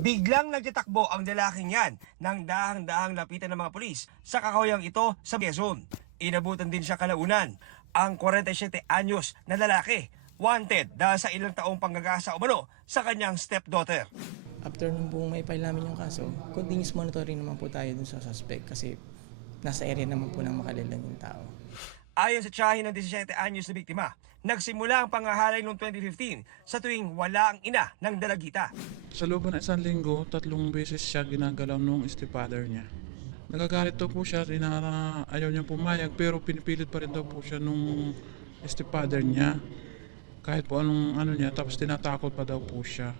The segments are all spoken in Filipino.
Biglang nagtatakbo ang lalaking yan nang dahang-dahang lapitan ng mga pulis sa kakawayang ito sa Quezon. Inabutan din siya kalaunan. Ang 47 anyos na lalaki, wanted dahil sa ilang taong panggagasa umano sa kanyang stepdaughter. After nung buong may file namin yung kaso, continuous monitoring naman po tayo dun sa suspect kasi nasa area naman po ng makalilan yung tao. Ayon sa tiyahin ng 17 anyos na biktima, nagsimula ang pangahalay noong 2015 sa tuwing wala ang ina ng dalagita. Sa loob ng isang linggo, 3 beses siya ginagalaw nung stepfather niya. Nagagalit daw po siya, ayaw niyang pumayag pero pinipilit pa rin daw po siya nung stepfather niya. Kahit po anong niya, tapos tinatakot pa daw po siya.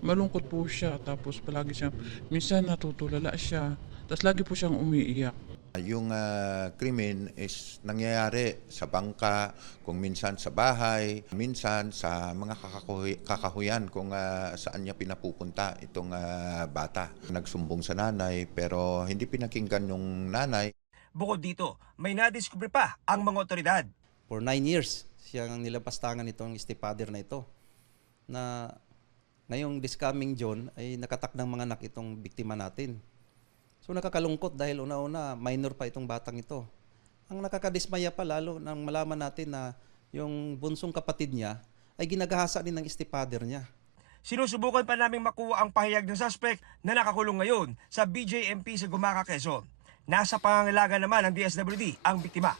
Malungkot po siya, tapos palagi siya, minsan natutulala siya, tapos lagi po siyang umiiyak. Yung krimen is nangyayari sa bangka, kung minsan sa bahay, minsan sa mga kakahuyan kung saan niya pinapupunta itong bata. Nagsumbong sa nanay pero hindi pinakinggan yung nanay. Bukod dito, may nadiskubre pa ang mga otoridad. For 9 years, siyang nilampastangan itong stepfather na ito. Na ngayong this coming June ay nakatakdang mga anak itong biktima natin. So nakakalungkot dahil una-una minor pa itong batang ito. Ang nakakadismaya pa lalo nang malaman natin na yung bunsong kapatid niya ay ginagahasa din ng stepfather niya. Sinusubukan pa naming makuha ang pahayag ng suspect na nakakulong ngayon sa BJMP sa Gumaca, Quezon. Nasa pangangalaga naman ng DSWD ang biktima.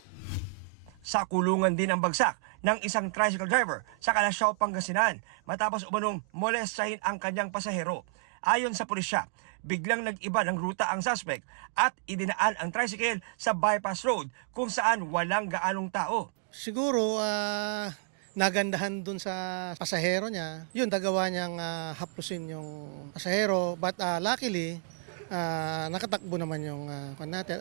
Sa kulungan din ang bagsak ng isang tricycle driver sa Calasiao, Pangasinan matapos umanong molestahin ang kanyang pasahero. Ayon sa pulisya, biglang nag-iba ng ruta ang suspect at idinaan ang tricycle sa bypass road kung saan walang gaanong tao. Siguro nagandahan dun sa pasahero niya. Yun, nagawa niyang haplusin yung pasahero. But luckily, nakatakbo naman yung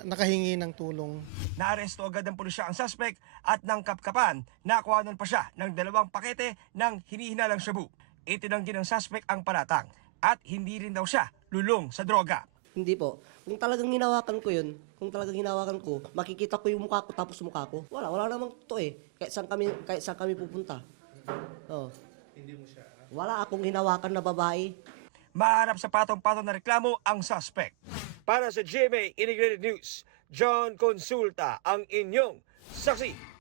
nakahingi ng tulong. Naaresto agad ng pulisya ang suspect at ng kapkapan, nakuhanan pa siya ng 2 pakete ng hinihinalang shabu. Itinanggi ng suspect ang paratang at hindi rin daw siya lulong sa droga. Hindi po. Kung talagang hinawakan ko yun, makikita ko yung mukha ko tapos mukha ko. Wala namang to eh. Kahit saan kami pupunta. Oh. Hindi mo siya? Wala akong hinawakan na babae. Maharap sa patong-patong na reklamo ang suspect. Para sa GMA Integrated News, John Consulta ang inyong saksi.